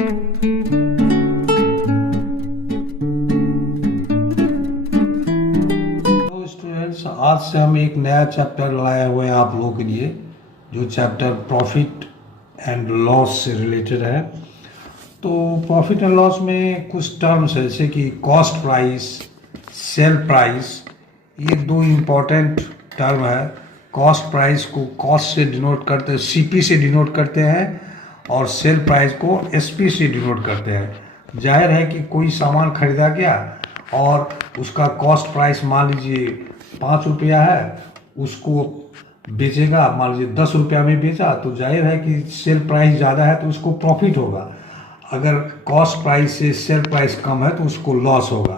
Hello students, आज से हम एक नया चैप्टर लाए हुए हैं आप लोगों के लिए, जो चैप्टर प्रॉफिट एंड लॉस से रिलेटेड है। तो प्रॉफिट एंड लॉस में कुछ टर्म्स है जैसे कि कॉस्ट प्राइस, सेल प्राइस, ये दो इम्पॉर्टेंट टर्म है। कॉस्ट प्राइस को कॉस्ट से डिनोट करते हैं, सीपी से डिनोट करते हैं, और सेल प्राइस को एसपी से डिनोट करते हैं। जाहिर है कि कोई सामान खरीदा गया और उसका कॉस्ट प्राइस मान लीजिए 5 रुपया है, उसको बेचेगा, मान लीजिए 10 रुपया में बेचा, तो जाहिर है कि सेल प्राइस ज़्यादा है तो उसको प्रॉफिट होगा। अगर कॉस्ट प्राइस से सेल प्राइस कम है तो उसको लॉस होगा।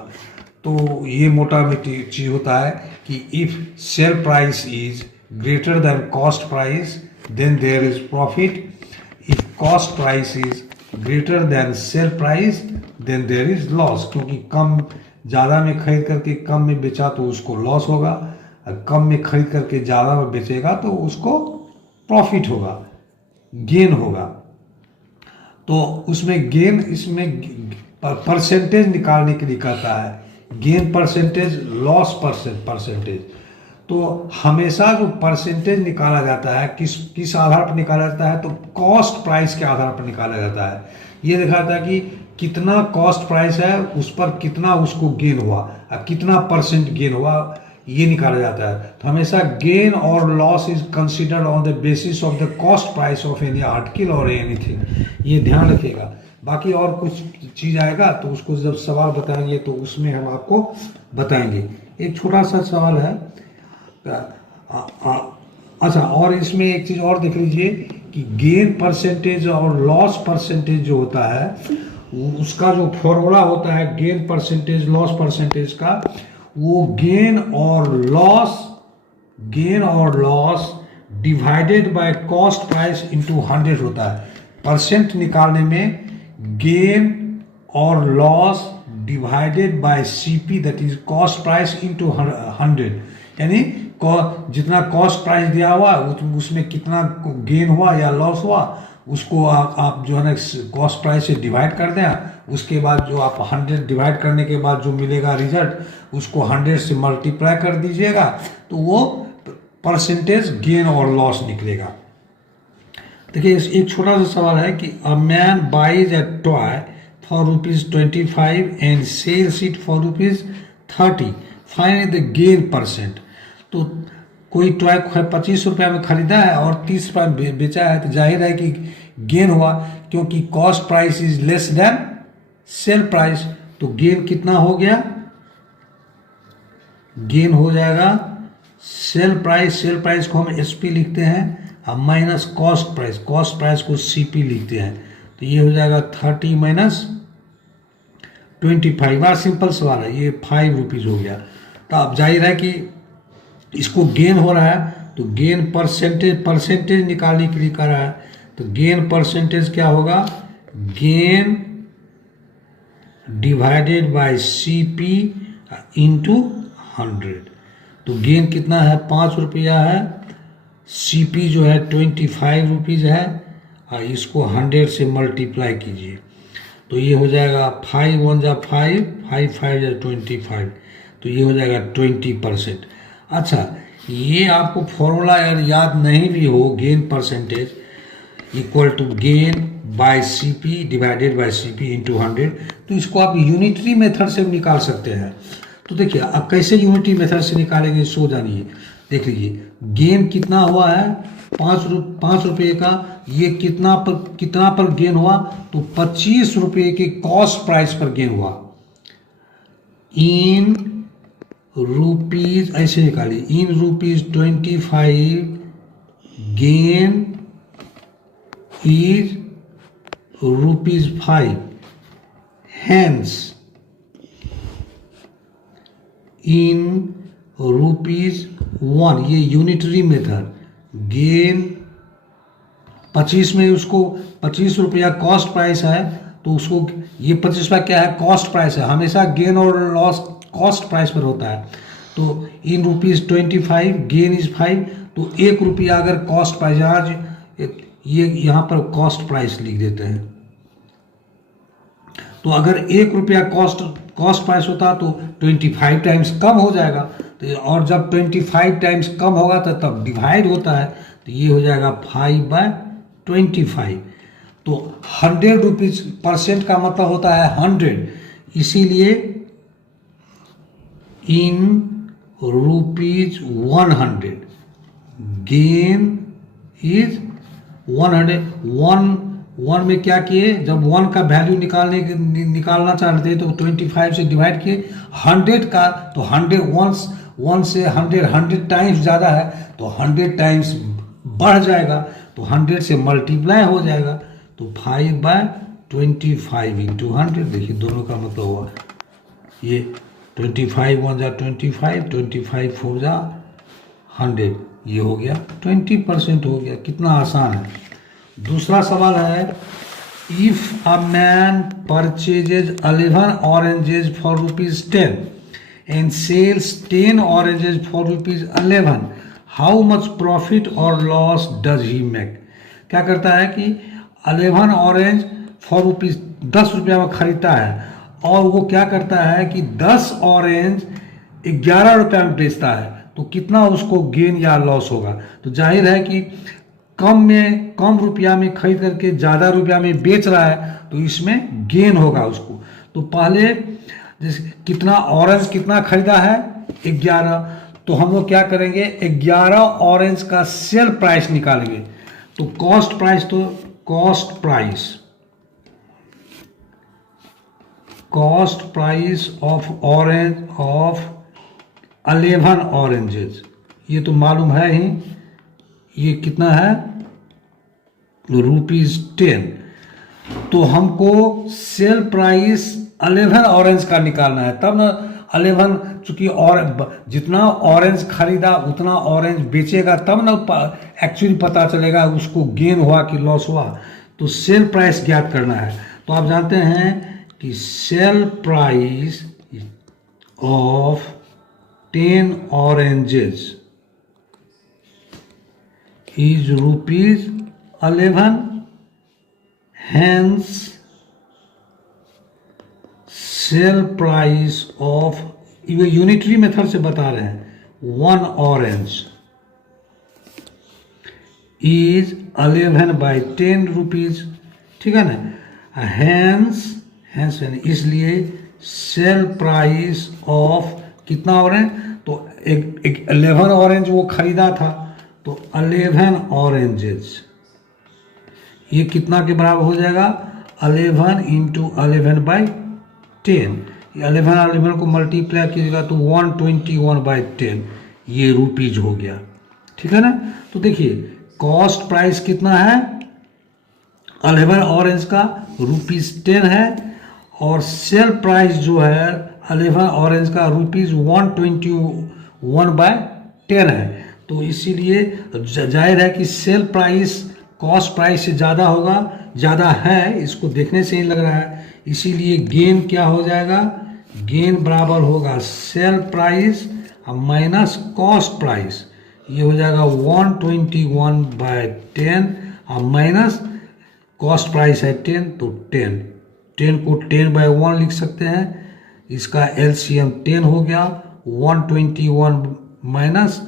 तो ये मोटा मोटी चीज़ होता है कि if sale price is greater than cost price then there is profit. If cost price is greater than sale price then there is loss. क्योंकि कम ज़्यादा में खरीद करके कम में बेचा तो उसको लॉस होगा, कम में खरीद करके ज़्यादा में बेचेगा तो उसको प्रॉफिट होगा, गेन होगा। तो उसमें गेन, इसमें परसेंटेज निकालने के लिए कहता है, गेन परसेंटेज, लॉस परसेंटेज। तो हमेशा जो परसेंटेज निकाला जाता है किस आधार पर निकाला जाता है, तो कॉस्ट प्राइस के आधार पर निकाला जाता है। ये देखा जाता है कि कितना कॉस्ट प्राइस है, उस पर कितना उसको गेन हुआ, कितना परसेंट गेन हुआ, ये निकाला जाता है। तो हमेशा गेन और loss is considered on the basis of the cost price of any article और एनीथिंग, ये ध्यान रखिएगा। बाकी और कुछ चीज़ आएगा तो उसको जब सवाल बताएंगे तो उसमें हम आपको बताएंगे। एक छोटा सा सवाल है, अच्छा, और इसमें एक चीज़ और देख लीजिए कि गेन परसेंटेज और लॉस परसेंटेज जो होता है उसका जो फॉर्मूला होता है गेन परसेंटेज लॉस परसेंटेज का, वो गेन और loss divided by cost price into 100 होता है। परसेंट निकालने में गेन और loss divided by CP, that is cost price into 100, यानी जितना कॉस्ट प्राइस दिया हुआ उसमें कितना गेन हुआ या लॉस हुआ, उसको आप जो है ना कॉस्ट प्राइस से डिवाइड कर दें। उसके बाद जो आप 100 डिवाइड करने के बाद जो मिलेगा रिजल्ट, उसको 100 से मल्टीप्लाई कर दीजिएगा तो वो परसेंटेज गेन और लॉस निकलेगा। देखिए, एक छोटा सा सवाल है कि a man buys a toy for ₹25 and sells it for ₹30, find the gain percent. तो कोई टॉय 25 रुपया में खरीदा है और 30 रुपया में बेचा है, तो जाहिर है कि गेन हुआ, क्योंकि cost price is less than sale price. तो गेन कितना हो गया, गेन हो जाएगा सेल प्राइस को हम एसपी लिखते हैं और माइनस कॉस्ट प्राइस को सीपी लिखते हैं। तो ये हो जाएगा 30 माइनस 25। बड़ा सिंपल सवाल है, ये 5 रुपीज़ हो गया। तो अब जाहिर है कि इसको गेन हो रहा है, तो गेन परसेंटेज निकालने के लिए कर रहा है। तो गेन परसेंटेज क्या होगा, gain divided by CP into 100। तो गेन कितना है, 5 रुपया है, सीपी जो है 25 रुपीज़ है, और इसको 100 से मल्टीप्लाई कीजिए तो ये हो जाएगा 5 1 जा 5, 5 5 जा 25, तो ये हो जाएगा 20%। अच्छा, ये आपको फॉर्मूला अगर याद नहीं भी हो, gain percentage equal to gain by CP divided by CP into 100, तो इसको आप यूनिटरी मेथड से निकाल सकते हैं। तो देखिए, अब कैसे यूनिटरी मेथड से निकालेंगे सो जानिए। देख लीजिए, गेन कितना हुआ है, 5 रुपये का, ये कितना पर गेन हुआ, तो 25 रुपये के कॉस्ट प्राइस पर गेन हुआ। इन रुपीज ऐसे निकालिए, इन ₹25 गेन इज ₹5, हैंस इन ₹1, ये यूनिटरी मेथड, गेन 25 में उसको 25 रुपया कॉस्ट प्राइस है, तो उसको ये 25 रुपया क्या है, कॉस्ट प्राइस है। हमेशा गेन और लॉस कॉस्ट प्राइस पर होता है। तो इन ₹25 गेन इज 5, तो 1 रुपया अगर कॉस्ट प्राइस, ये यहाँ पर कॉस्ट प्राइस लिख देते हैं, तो अगर 1 रुपया कॉस्ट प्राइस होता तो 25 टाइम्स कम हो जाएगा। तो और जब 25 टाइम्स कम होगा तो तब डिवाइड होता है, तो ये हो जाएगा 5/25। तो 100 रुपीज परसेंट का मतलब होता है 100, इसीलिए in rupees 100 gain is 100। One में क्या किए, जब 1 का वैल्यू निकालना चाहते थे तो 25 से डिवाइड किए। 100 का तो 1 से 100 टाइम्स ज़्यादा है तो 100 टाइम्स बढ़ जाएगा, तो 100 से मल्टीप्लाई हो जाएगा। तो 5/25 इंटू 100, देखिए दोनों का मतलब हुआ ये 25 1 जा 25, 25 4 जा 100, ये हो गया 20% हो गया। कितना आसान है। दूसरा सवाल है, if a man purchases 11 oranges for ₹10 and sells 10 oranges for ₹11, how much profit और लॉस डज ही मेक। क्या करता है कि 11 ऑरेंज फॉर ₹10 में खरीदता है, और वो क्या करता है कि 10 ऑरेंज 11 रुपये में बेचता है, तो कितना उसको गेन या लॉस होगा। तो जाहिर है कि कम रुपया में खरीद करके ज़्यादा रुपया में बेच रहा है, तो इसमें गेन होगा उसको। तो पहले जैसे कितना ऑरेंज कितना खरीदा है 11, तो हम लोग क्या करेंगे 11 ऑरेंज का सेल प्राइस निकालेंगे। तो cost price of orange of 11 oranges, ये तो मालूम है ही, ये कितना है ₹10। तो हमको सेल प्राइस 11 ऑरेंज का निकालना है, तब ना 11, चूंकि और जितना ऑरेंज खरीदा उतना ऑरेंज बेचेगा, तब ना एक्चुअली पता चलेगा उसको गेन हुआ कि लॉस हुआ। तो सेल प्राइस ज्ञात करना है। तो आप जानते हैं कि cell price of 10 oranges is ₹11, hence sell price of, ये यूनिटरी मेथड से बता रहे हैं, 1 ऑरेंज is 11/10 ठीक है ना। hence इसलिए सेल प्राइस ऑफ कितना ऑरेंज, तो एक 11 ऑरेंज वो खरीदा था, तो 11 ऑरेंजेस ये कितना के बराबर हो जाएगा 11 इंटू 11/10। 11 को मल्टीप्लाई कीजिएगा तो 121/10, ये रुपीज हो गया। ठीक है ना। तो देखिए कॉस्ट प्राइस कितना है 11 ऑरेंज का ₹10 है, और सेल प्राइस जो है 11 ऑरेंज का ₹121/10 है। तो इसीलिए जाहिर है कि सेल प्राइस कॉस्ट प्राइस से ज़्यादा होगा, ज़्यादा है, इसको देखने से ही लग रहा है। इसीलिए गेन क्या हो जाएगा, गेन बराबर होगा sale price minus cost price, ये हो जाएगा 121/10 माइनस कॉस्ट प्राइस है 10, तो 10 को 10/1 लिख सकते हैं, इसका LCM 10 हो गया, 121 माइनस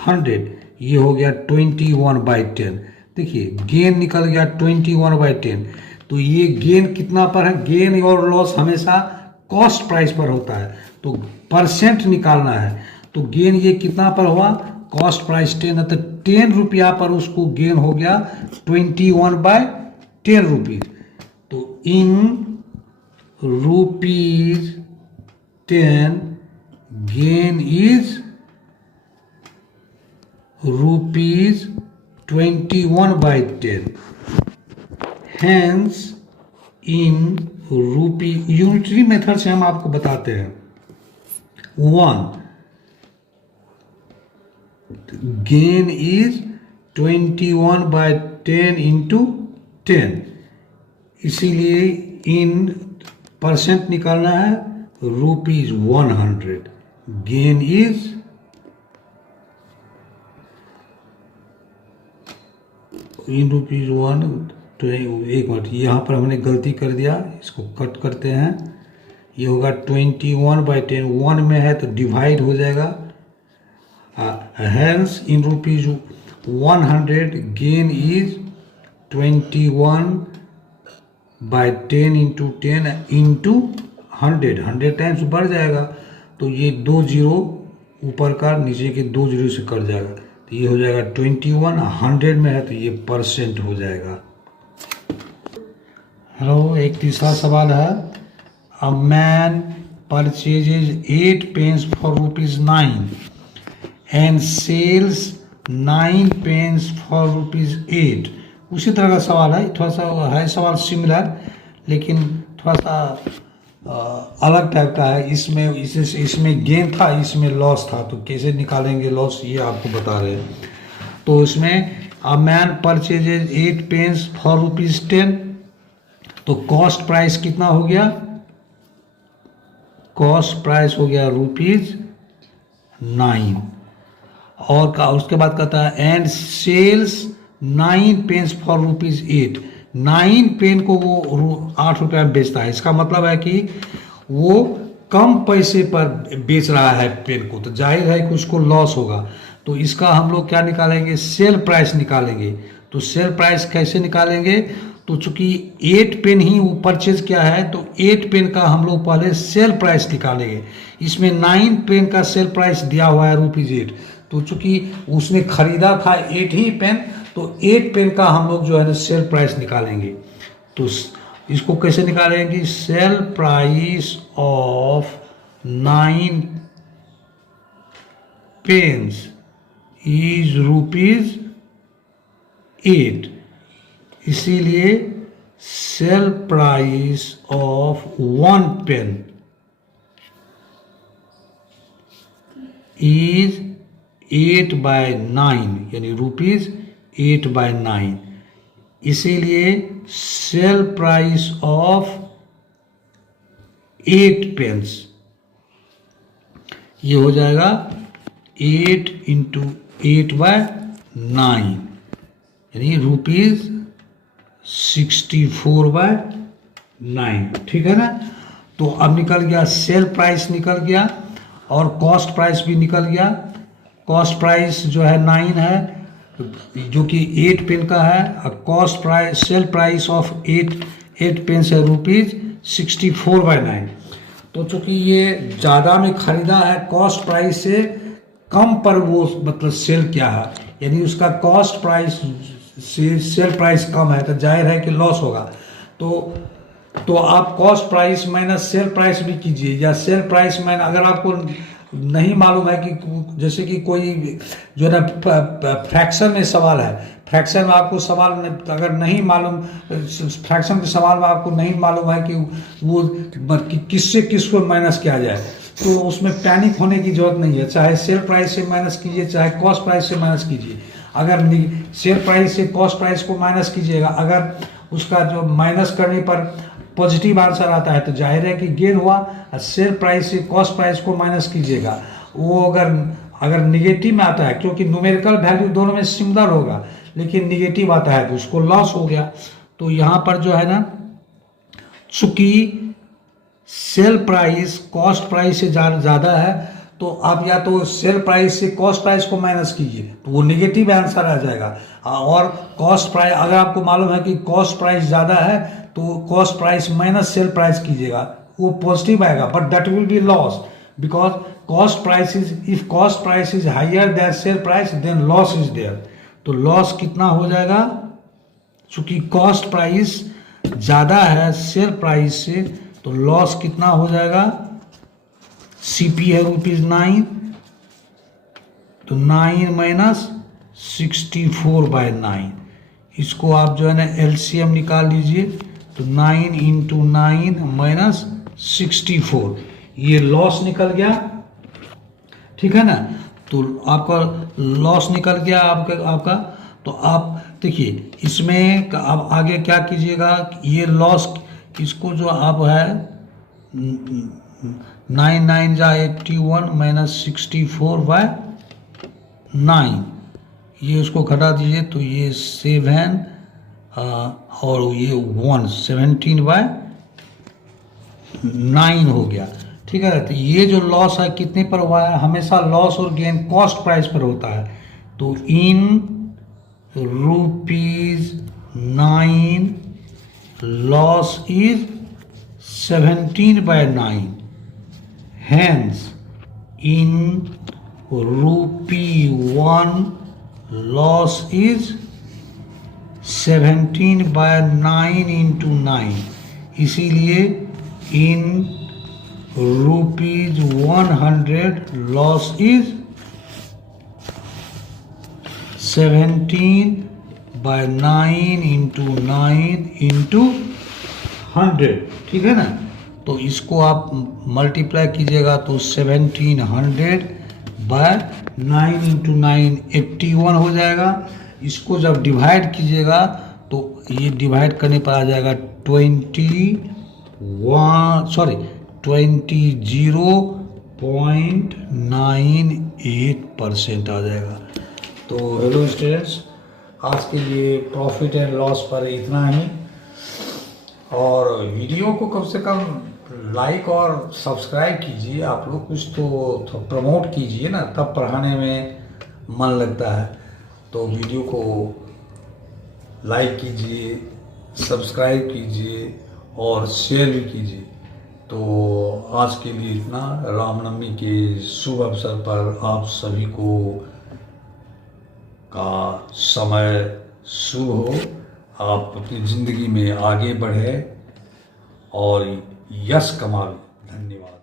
100, ये हो गया 21/10। देखिए गेन निकल गया 21/10। तो ये गेन कितना पर है, गेन और लॉस हमेशा कॉस्ट प्राइस पर होता है, तो परसेंट निकालना है। तो गेन ये कितना पर हुआ, कॉस्ट प्राइस 10 है, तो 10 रुपया पर उसको गेन हो गया 21/10 रुपीज। तो इन ₹10 गेन इज ₹21/10। हैंस इन रूपी, यूनिटरी मेथड से हम आपको बताते हैं। 1 गेन इज 21/10 इंटू 10, इसीलिए इन परसेंट निकालना है ₹100। गेन इज in ₹1 तो एक मिनट, यहाँ पर हमने गलती कर दिया, इसको कट करते हैं। ये होगा 21/10, 1 में है तो डिवाइड हो जाएगा। Hence in rupees 100 gain is 21/10 into 10 into 100 times बढ़ जाएगा, तो ये 2 जीरो ऊपर का नीचे के 2 जीरो से कट जाएगा, तो ये हो जाएगा 21। 100 में है तो ये परसेंट हो जाएगा। हेलो, एक तीसरा सवाल है। A man purchases 8 pens for ₹9 and sells 9 pens for ₹8। उसी तरह का सवाल है, थोड़ा सा है सवाल सिमिलर, लेकिन थोड़ा सा अलग टाइप का है। इसमें गेन था, इसमें लॉस था, तो कैसे निकालेंगे लॉस ये आपको बता रहे हैं। तो इसमें a man purchases 8 pens for ₹10, तो कॉस्ट प्राइस कितना हो गया? कॉस्ट प्राइस हो गया ₹9। और का उसके बाद कहता है and sells 9 pens for ₹8। 9 pen को वो 8 रुपये में बेचता है। इसका मतलब है कि वो कम पैसे पर बेच रहा है पेन को, तो जाहिर है कि उसको लॉस होगा। तो इसका हम लोग क्या निकालेंगे? सेल प्राइस निकालेंगे। तो सेल प्राइस कैसे निकालेंगे? तो चूंकि 8 पेन ही वो परचेज किया है, तो 8 पेन का हम लोग पहले सेल प्राइस निकालेंगे। इसमें 9 पेन का सेल प्राइस दिया हुआ है ₹8, तो चूंकि उसने खरीदा था 8 ही पेन, तो 8 पेन का हम लोग जो है ना सेल प्राइस निकालेंगे। तो इसको कैसे निकालेंगे? Sale price of 9 pens is ₹8। इसीलिए sale price of 1 pen is 8/9, यानी ₹8/9। इसीलिए सेल प्राइस ऑफ 8 पेन्स ये हो जाएगा 8 × 8/9, यानी ₹64/9। ठीक है ना? तो अब निकल गया सेल प्राइस, निकल गया, और कॉस्ट प्राइस भी निकल गया। कॉस्ट प्राइस जो है 9 है, जो कि 8 पेन का है। Cost price, sale price of 8 pen है ₹64/9। तो चूंकि ये ज़्यादा में खरीदा है, कॉस्ट प्राइस से कम पर वो मतलब सेल किया है, यानी उसका कॉस्ट प्राइस से सेल प्राइस कम है, तो जाहिर है कि लॉस होगा। तो आप cost price minus sale price भी कीजिए, या सेल प्राइस माइनस, अगर आपको नहीं मालूम है कि जैसे कि कोई जो है ना फ्रैक्शन में सवाल है, फ्रैक्शन में आपको सवाल अगर नहीं मालूम, फ्रैक्शन के सवाल में आपको नहीं मालूम है कि वो किससे किसको माइनस किया जाए, तो उसमें पैनिक होने की जरूरत नहीं है। चाहे सेल प्राइस से माइनस कीजिए, चाहे कॉस्ट प्राइस से माइनस कीजिए। अगर सेल प्राइस से कॉस्ट प्राइस को माइनस कीजिएगा, अगर उसका जो माइनस करने पर पॉजिटिव आंसर आता है तो जाहिर है कि गेन हुआ। सेल प्राइस से कॉस्ट प्राइस को माइनस कीजिएगा, वो अगर निगेटिव में आता है, क्योंकि न्यूमेरिकल वैल्यू दोनों में सिमिलर होगा, लेकिन निगेटिव आता है तो उसको लॉस हो गया। तो यहाँ पर जो है ना, चूंकि सेल प्राइस कॉस्ट प्राइस से ज़्यादा है, तो आप या तो सेल प्राइस से कॉस्ट प्राइस को माइनस कीजिए, तो वो निगेटिव आंसर आ जाएगा। और कॉस्ट प्राइस, अगर आपको मालूम है कि कॉस्ट प्राइस ज़्यादा है, तो cost price minus sale price कीजिएगा, वो पॉजिटिव आएगा, but that will be loss, because cost price if cost price is higher then sale price, then loss is there. तो लॉस कितना हो जाएगा? चूंकि कॉस्ट प्राइस ज़्यादा है सेल प्राइस से, तो लॉस कितना हो जाएगा? CP है ₹9, तो 9 माइनस 64/9। इसको आप जो है ना LCM निकाल लीजिए, तो 9 × 9 माइनस 64, ये लॉस निकल गया। ठीक है ना? तो आपका लॉस निकल गया आपका। तो आप देखिए इसमें अब आगे क्या कीजिएगा, ये लॉस, इसको जो आप है 9 9 जा 81 माइनस 64/9, ये उसको घटा दीजिए, तो ये 7 और ये 117/9 हो गया। ठीक है, तो ये जो लॉस है कितने पर हुआ है? हमेशा लॉस और गेन कॉस्ट प्राइस पर होता है। तो इन ₹9 loss is 17/9, hence in ₹1 loss is 17/9 into 9, इसीलिए in ₹100 loss is 17/9 into 9 into 100। ठीक है ना, तो इसको आप मल्टीप्लाई कीजिएगा तो 1700/9 into 9 81 हो जाएगा। इसको जब डिवाइड कीजिएगा तो ये डिवाइड करने पर आ जाएगा 20.98% आ जाएगा। तो हेलो स्टूडेंट्स, आज के लिए प्रॉफिट एंड लॉस पर इतना ही। और वीडियो को कम से कम लाइक और सब्सक्राइब कीजिए। आप लोग कुछ तो प्रमोट कीजिए ना, तब पढ़ाने में मन लगता है। तो वीडियो को लाइक कीजिए, सब्सक्राइब कीजिए और शेयर भी कीजिए। तो आज के लिए इतना। रामनवमी के शुभ अवसर पर आप सभी को का समय शुभ हो, आप अपनी ज़िंदगी में आगे बढ़े और यश कमाएं। धन्यवाद।